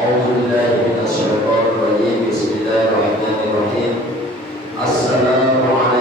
Waalaikumsalam warahmatullahi wabarakatuh.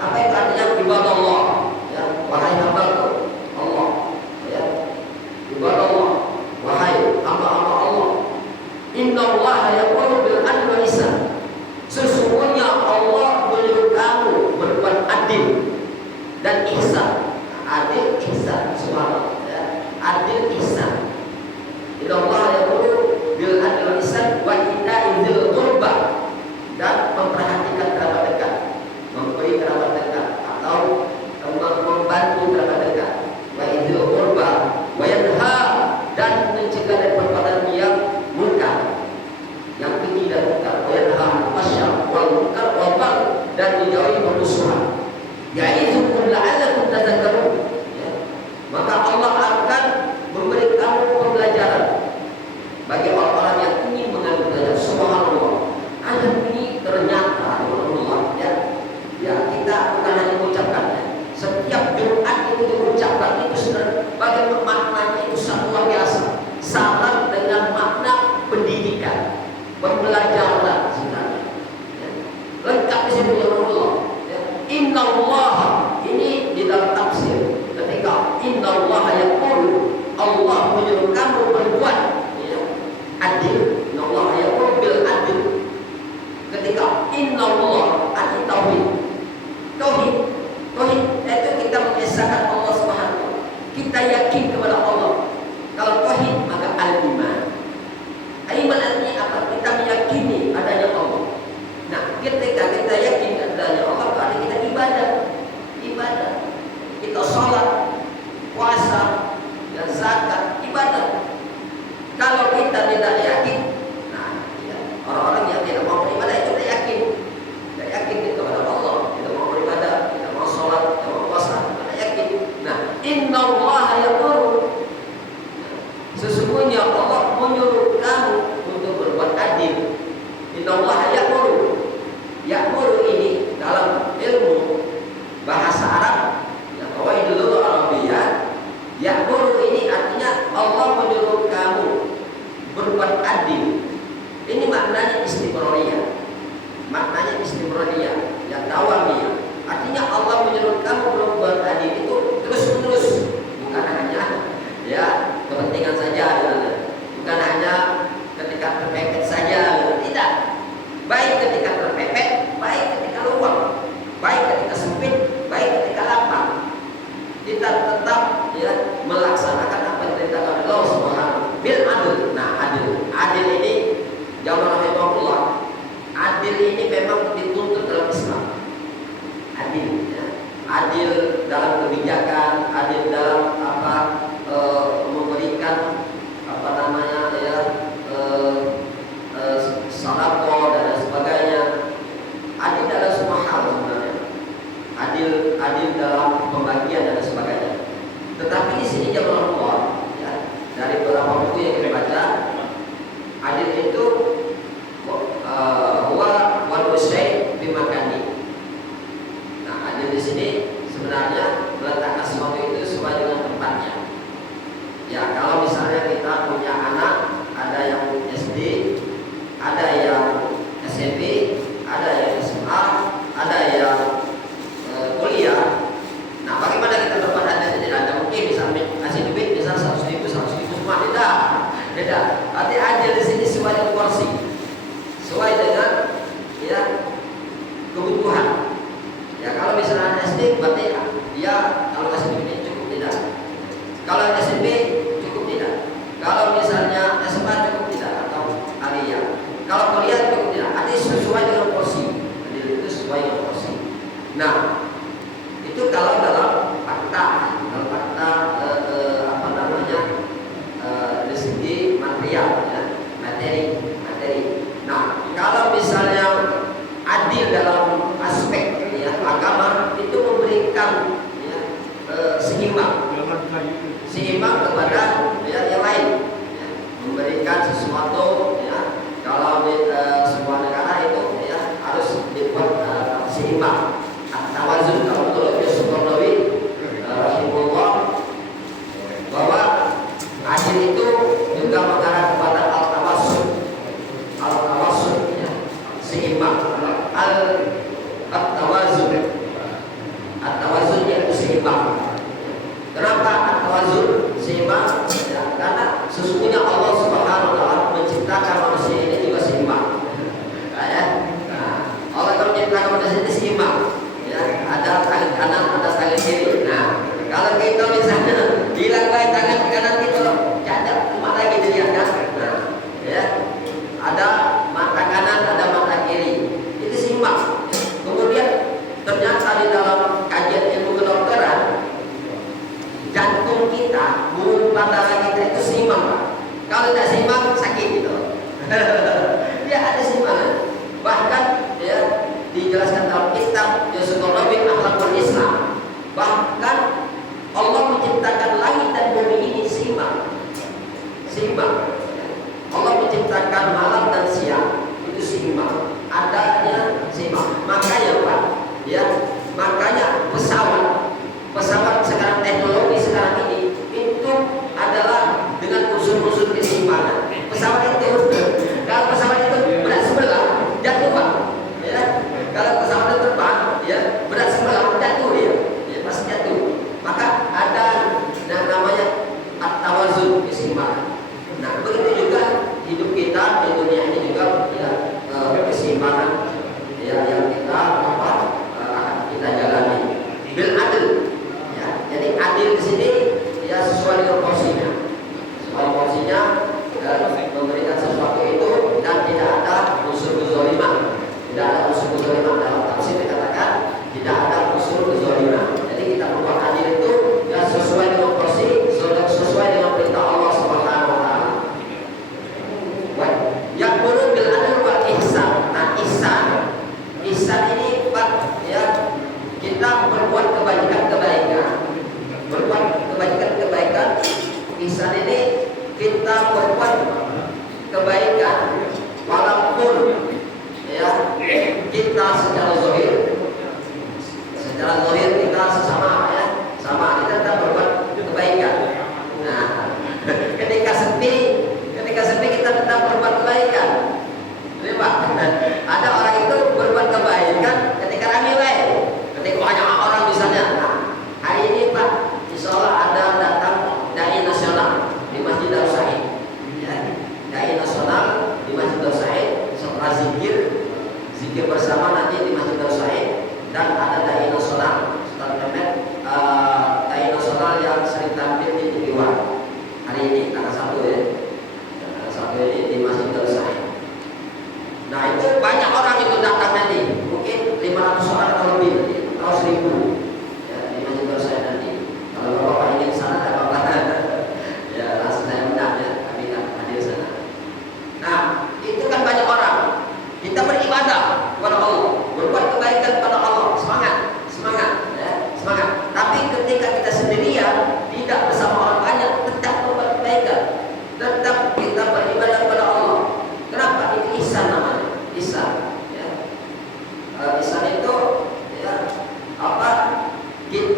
Apa itu artinya ibadah Allah? Ya, wahai hambaku, adil dan ihsan. Adil ihsan, subhanallah ya. Adil ihsan. Innallaha ya'muru bil adli wal ihsan wa ita'i dzil qurba, dan memperhatikan kerabat dekat, memberi kerabat dekat atau membantu kerabat dekat. Wa idzil qurba wa yanha, dan mencegah dari perbuatan yang munkar, yang keji dan munkar. Wa yanha al-fahsya wal munkar wal baghi, dan menjauhi permusuhan. Ya'izukum la'allakum tadhakkarun. Ya. Maka Allah akan memberi kamu pembelajaran bagi orang-orang yang ingin mengambil belajar. Subhanallah. Ayat ini ternyata Allah ya kita bukan hanya mengucapkannya. Setiap Jumat itu diucapkan, itu sebenarnya bagaimana maknanya itu sangat luar biasa. Sama dengan makna pendidikan, pembelajaran sebenarnya. Ya. Lengkap di sini Allah. Innallaha, ini di dalam tafsir ketika innallaha yaqulu, Allah menyuruh kamu berbuat ya, adil. Innallaha yaqulu bil adil. Ketika innallaha, arti tauhid. Tauhid itu kita mengesahkan Allah Subhanahu wa taala. Kita yakin kepada Allah. Kalau tauhid maka al-iman. Iman artinya apa? Kita meyakini adanya Allah. Nah, ketika kita yakin adanya Allah, berarti kita ibadah. Kita sholat, puasa, dan zakat, ibadah. Kalau kita tidak yakin, nah, ya, orang-orang yang tidak mau beribadah itu tidak yakin kepada Allah, tidak mau beribadah, tidak mau sholat, tidak mau puasa, tidak yakin. Nah, innallaha ya'muru, sesungguhnya Allah menyuruh kamu untuk berbuat adil. Innallaha ya'muru. Ya'muru ini dalam ilmu bahasa Arab, ya, qawaidul Arabiyyah, ya'muru ini artinya Allah menyuruh kamu berbuat adil. Ini maknanya istimrariyah. Ya, dawamiyah. Artinya Allah menyuruh kamu berbuat adil itu terus-menerus, bukan hanya ya kepentingan saja, bukan hanya ketika terpepet saja, tidak. Baik ketika terpepet, baik ketika luang, baik ketika sempit, baik ketika lapang, kita tetap ya melaksanakan apa yang diperintahkan Allah Subhanahu bil adil. Nah, adil ini jamaah rahimahullah. Adil ini memang dituntut dalam Islam. Adil, ya. Adil dalam kebijakan, adil dalam memberikan salako dan sebagainya. Adil dalam semua hal sebenarnya. Adil dalam pembagian dan sebagainya. Tetapi di sini jamaah Allah, ya, dari beberapa buku yang kita baca, adil itu huwa wal syai' bi makani. Nah, adil di sini sebenarnya meletakkan sesuatu itu sesuai dengan tempatnya. Ya, kalau misalnya kita punya anak, ada yang SD, ada yang SMP, ada yang SMA, ada yang kuliah. Nah, bagaimana kita berbuat adil? Tidak ada mungkin misalnya kasih duit misal 100.000 semua, tidak. Arti adil di sini sesuai dengan porsi, sesuai dengan ya kebutuhan. Ya, kalau misalnya SD berarti dia kalau kasih duitnya cukup tidak. Kalau SMP cukup tidak. Kalau misalnya SMA cukup tidak atau aliyah. Kalau kuliah cukup tidak. Arti sesuai dengan porsi. Adil itu sesuai dengan porsi. Nah, itu kalau dalam fakta dari segi material, ya, materi. Nah, kalau misalnya adil dalam aspek ya, agama itu memberikan ya, seimbang kepada ya, yang lain, ya, memberikan sesuatu ya, kalau di sebuah negara itu ya, harus dibuat seimbang. Tawazun, kalau betul Yusuf Qaradawi rahimahullah, bahwa adil itu juga mengarah kepada al-tawassut ya, seimbang. At-tawazun yaitu seimbang. Kenapa at-tawazun seimbang? Ya, karena sesungguhnya Allah Subhanahu wa taala menciptakan manusia ini juga seimbang. Nah, ya. Nah, Allah menciptakan manusia ini seimbang. Ada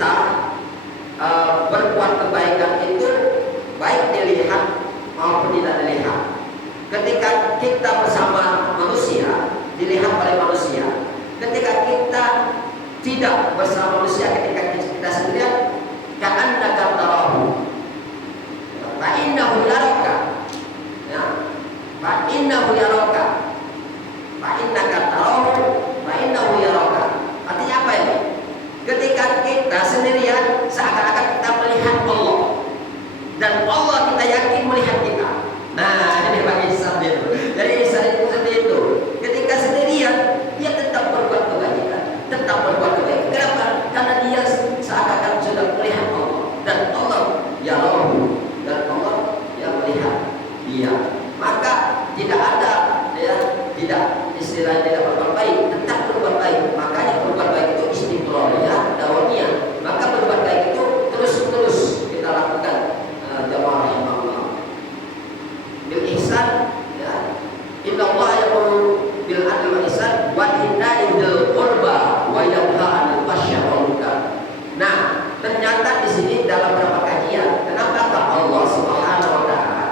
kita berbuat kebaikan itu baik dilihat maupun tidak dilihat. Ketika kita bersama manusia, dilihat oleh manusia. Ketika kita tidak bersama manusia, ketika kita sendirian, ka'annaka tarahu fa innahu yaraka. Ya, fa innahu yaraka. Fa innaka tarahu fa innahu yaraka. Artinya apa ini? Ketika kita sendirian, seakan-akan kita melihat Allah, dan Allah kita yakin melihat kita. Nah, ini bagi Ihsan itu. Jadi Ihsan itu seperti itu. Ketika sendirian, dia tetap berbuat kebaikan, tetap berbuat kebaikan. Kenapa? Karena dia seakan-akan sudah melihat Allah, dan Allah ya Allah, dan Allah yang melihat dia. Maka tidak ada ya, tidak istilah tidak berbuat baik, tetap berbuat baik. Makanya berbuat baik itu istiqomah ya, dawamnya. Maka berbuat baik itu terus-terus kita lakukan. Jamaah rahimahullah. Bil ihsan ya. Inna Allah yaqulu bil adli wal ihsan wa ita'i dzil qurba wa yanha 'anil fahsya'i wal munkar. Nah, ternyata di sini dalam beberapa kajian, kenapa Allah Subhanahu wa taala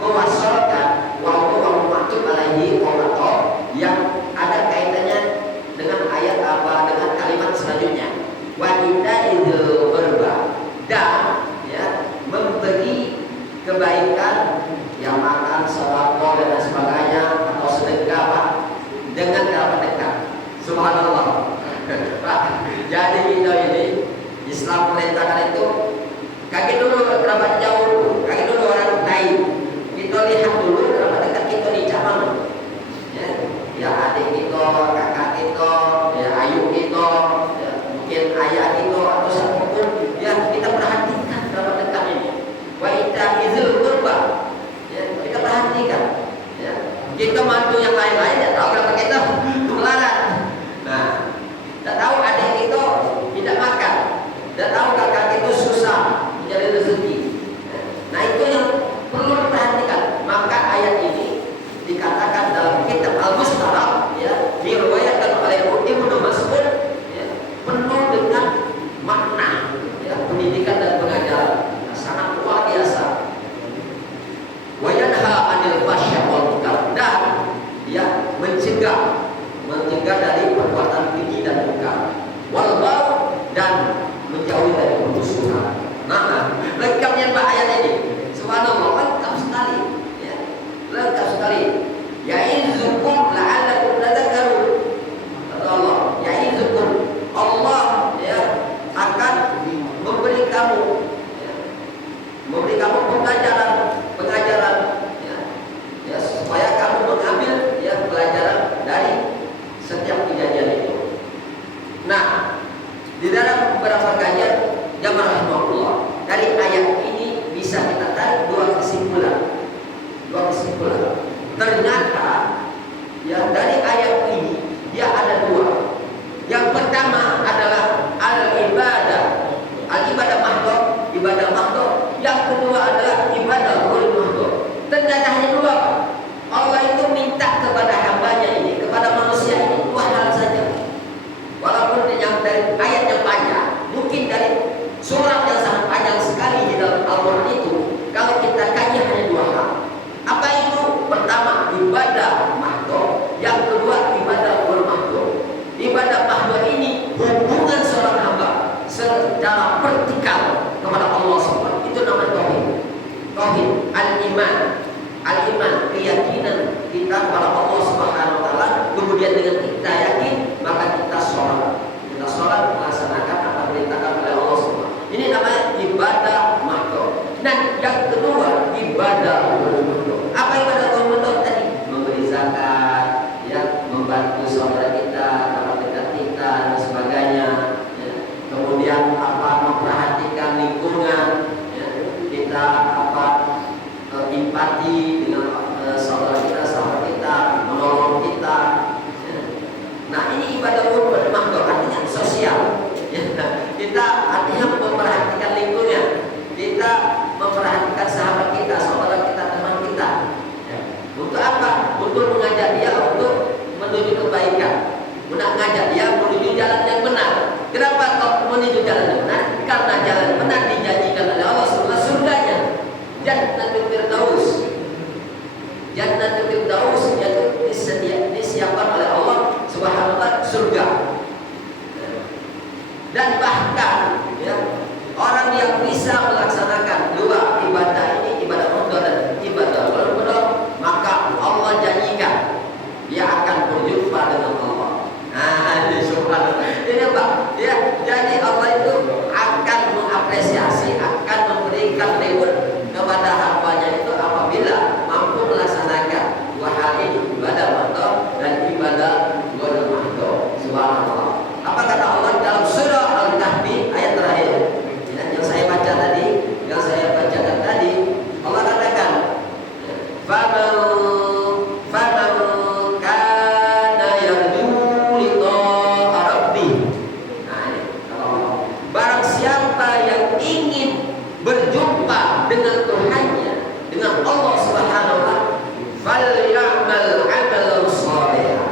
mewasalkan wa maktub alaihi qawlan yang ada kaitannya dengan ayat apa, dengan kalimat selanjutnya. Wa ita'i dzil qurba, dan memberi kebaikan yang makan, sedekah dan sebagainya, atau sedekah Pak, dengan kerabat dekat. Subhanallah. Pak, jadi kita ini Islam perintahkan itu kaki dulu kerabat jauh, kaki dulu orang lain. Kita lihat dulu kerabat dekat kita di zaman. Ya adik kita, kakak kita, ya ayu kita, ya, mungkin ayah kita atau siapapun, ya kita perhatikan kerabat dekat ini. Wa ita'izul qurba, ya, kita perhatikan ya. Kita mantu yang lain-lain ya tahu kenapa kita melarat. Nah, tidak tahu adik kita tidak makan, tidak tahu kakak kita susah mencari rezeki. Nah, itu yang perlu diperhatikan. Maka ayat ini dikatakan dalam kitab Al-Mustarab ya, diriwayatkan oleh Ibnu Mas'ud ya, penuh dengan makna ya, pendidikan dan pengajaran. Sangat luar biasa. Wa yanha 'anil fahsya'i wal munkar, dan ya mencegah dari perbuatan keji dan munkar. Wal bagh, dan menjauhi dari permusuhan. Nah, lengkapnya Pak ayat ini. Subhanallah, lengkap sekali ya. Lengkap sekali. Ya'izukum la'allakum tadhakkarun. Allah, ya'izukum, Allah ya akan memberi kamu pengajaran ya, supaya kamu mengambil ya pelajaran dari setiap kejadian itu. Nah, di dalam beberapa kajian jamaah rahimahullah, dari ayat ini bisa kita tarik dua kesimpulan. Ternyata ya dari ayat ini dia ada dua. Yang pertama adalah al-ibadah mahdhah, ibadah mahdhah. Yang kedua adalah ibadah ghair mahdhah. Ternyata hanya dua. Allah itu minta kepada hambanya ini, kepada manusia ini dua hal saja. Walaupun yang dari ayat yang panjang, mungkin dari surat yang sangat panjang sekali di dalam Al-Quran itu, kalau kita kaji hanya dua hal. Apa itu? Pertama, ibadah mahdhah. Yang kedua, ibadah ghair mahdhah. Ibadah mahdhah ini hubungan seorang hamba secara vertikal kepada Allah SWT. Itu namanya tauhid. Tauhid, al-iman, keyakinan kita kepada Allah Subhanahu wa taala. Kemudian dengan kita yakin, maka kita sholat. Kita sholat melaksanakan apa yang diperintahkan oleh Allah SWT. Ini namanya ibadah mahdhah. Dan yang kedua, ibadah ghair mahdhah. Apa ibadah ghair mahdhah tadi? Memberi zakat, ya, membantu saudara kita, kerabat dekat kita dan sebagainya. Ya. Kemudian apa? Memperhatikan lingkungan. Ya. Kita apa? Empati dengan saudara kita, sahabat kita, menolong kita. Ya. Nah, ini ibadah ghair mahdhah, artinya sosial. Ya. Kita artinya memperhatikan lingkungan. Kita memperhatikan sahabat kita, saudara kita, teman kita. Ya. Untuk apa? Untuk mengajak dia untuk menuju kebaikan, mengajak dia menuju jalan yang benar. Kenapa kok menuju jalan yang benar, karena jalan benar dijanjikan oleh Allah setelah surganya. Jannatul Firdaus. Jannatul Firdaus yaitu disiapkan oleh Allah Subhanahu wa taala surga. Dan bahkan ya, orang yang bisa melaksanakan dua ibadah ini, ibadah qada dan ibadah qada, maka Allah janjikan dia akan berjumpa dengan Allah. Nah, ini subhanallah. Ini Pak, ya, jadi Allah itu akan mengapresiasi, akan memberikan reward kepada hambanya itu apabila mampu melaksanakan dua hal ini, ibadah qada dan ibadah qada. Subhanallah. Apa kata Allah dalam surah Al-Kahfi ayat terakhir yang saya baca bacakan tadi, Allah katakan, faman kana yarju liqa'a rabbih. Nah, ini barang siapa yang ingin berjumpa dengan Tuhannya, dengan Allah Subhanahu wa taala, falyamal 'amalan shalihan.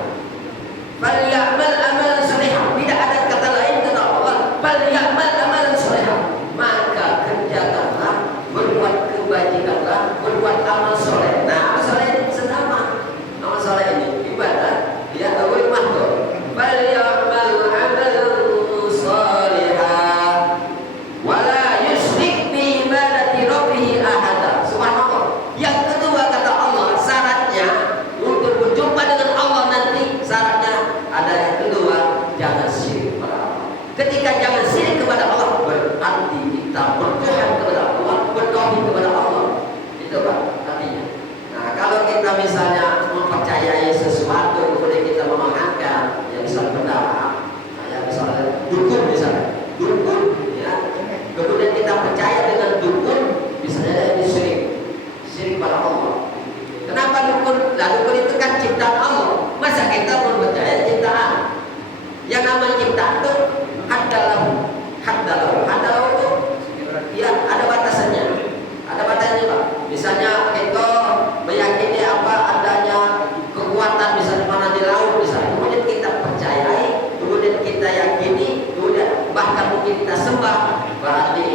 Falyamal amalan shalihan. Tidak ada kata lain kata Allah, falyamal amalan shalihan. Maka kerjakanlah, berbuat kebajikanlah, berbuat amal soleh. Nah, amal soleh ini sama. Amal soleh ini ibadah, ya awal mahdoh. Falyamal amalan shalihan, wala yusyrik bi ibadati rabbih ahada. Subhanallah. Yang kedua kata Allah, syaratnya untuk berjumpa dengan Allah nanti, syaratnya ada yang kedua, jangan syirik kepada Allah. Ketika jangan syirik kepada Allah, berarti kita bertuhan kepada Allah, bertauhid kepada Allah. Itu Pak artinya. Nah, kalau kita misalnya mempercayai sesuatu, kemudian kita memahamkan, ya misalnya bendera, ya misalnya dukun ya. Kemudian kita percaya dengan dukun, misalnya ini syirik pada Allah. Kenapa dukun? Lah dukun itu kan ciptaan Allah. Masa kita mempercayai ciptaan? Yang namanya ciptaan itu haddalahu itu ya ada batasannya. Ada batasannya Pak. Misalnya kita meyakini apa adanya kekuatan misalnya mana di laut misalnya. Kemudian kita percayai, kemudian kita yakini, kemudian bahkan mungkin kita sembah. Berarti